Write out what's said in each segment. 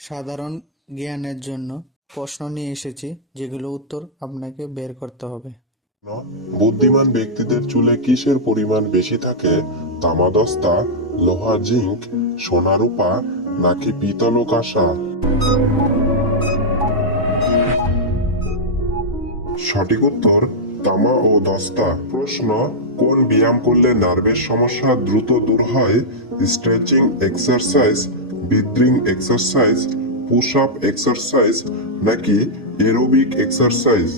সাধারণ জ্ঞানের জন্য প্রশ্ন নিয়ে এসেছি, যেগুলো উত্তর আপনাকে বের করতে হবে। বুদ্ধিমান ব্যক্তিদের চুলে কিসের পরিমাণ বেশি থাকে? তামা দস্তা, লোহা জিঙ্ক, সোনা রূপা নাকি পিতল ও কাঁসা? সঠিক উত্তর তামা ও দস্তা। প্রশ্ন, কোন ব্যায়াম করলে নার্ভের সমস্যা দ্রুত দূর হয়? Stretching exercise, breathing exercise, push up exercise নাকি এরোবিক এক্সারসাইজ?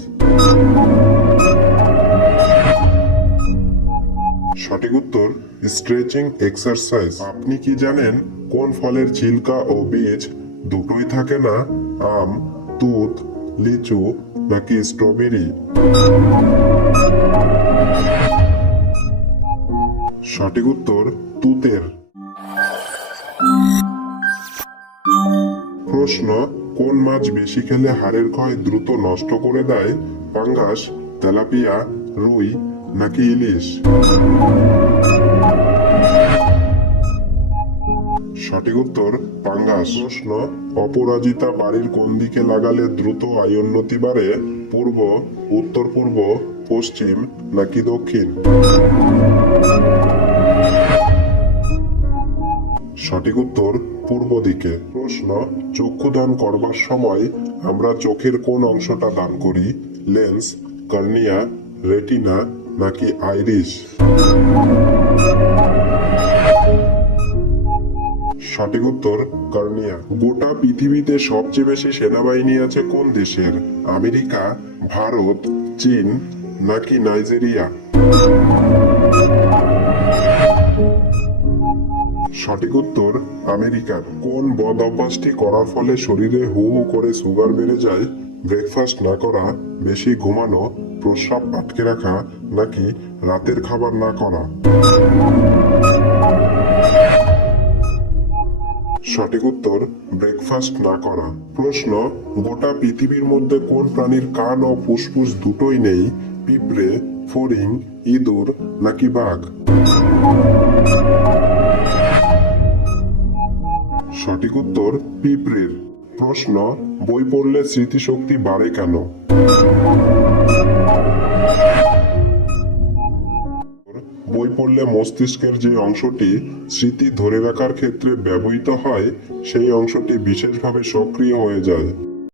সঠিক উত্তর স্ট্রেচিং এক্সারসাইজ। আপনি কি জানেন কোন ফলের ছিলকা ও বীজ দুটোই থাকে না? আম, তুত, লিচু নাকি স্ট্রবেরি? সঠিক উত্তর তুতের। প্রশ্ন, কোন মাছ বেশি খেলে হাড়ের ক্ষয় দ্রুত নষ্ট করে দেয়? পাঙ্গাস, তেলাপিয়া, রুই নাকি ইলিশ? সঠিক উত্তর পাঙ্গাস। প্রশ্ন, অপরাজিতা বাড়ির কোন দিকে লাগালে দ্রুত আয় উন্নতি বাড়ে? পূর্ব, উত্তর পূর্ব, পশ্চিম নাকি দক্ষিণ? সঠিক উত্তর পূর্ব দিকে। প্রশ্ন, চক্ষু দান করবার সময় আমরা চোখের কোন অংশটা দান করি? লেন্স, কর্নিয়া, রেটিনা নাকি আইরিশ? সঠিক উত্তর কর্নিয়া। গোটা পৃথিবীতে সবচেয়ে বেশি সেনাবাহিনী আছে কোন দেশের? আমেরিকা, ভারত, চীন নাকি নাইজেরিয়া? সঠিক উত্তর আমেরিকার। কোন বদ অভ্যাসটি করার ফলে শরীরে হু হু করে সুগার বেড়ে যায়? ব্রেকফাস্ট না করা, বেশি ঘুমানো, প্রস্রাব আটকে রাখা নাকি রাতের খাবার না করা? সঠিক উত্তর ব্রেকফাস্ট না করা। প্রশ্ন, গোটা পৃথিবীর মধ্যে কোন প্রাণীর কান ও ফুসফুস দুটোই নেই? পিঁপড়ে, ফড়িং, ইঁদুর নাকি বাঘ? সঠিক উত্তর পিঁপড়ের। প্রশ্ন, বই পড়লে স্মৃতিশক্তি বাড়ে কেন? বই পড়লে মস্তিষ্কের যে অংশটি স্মৃতি ধরে রাখার ক্ষেত্রে ব্যবহৃত হয় সেই অংশটি বিশেষভাবে সক্রিয় হয়ে যায়।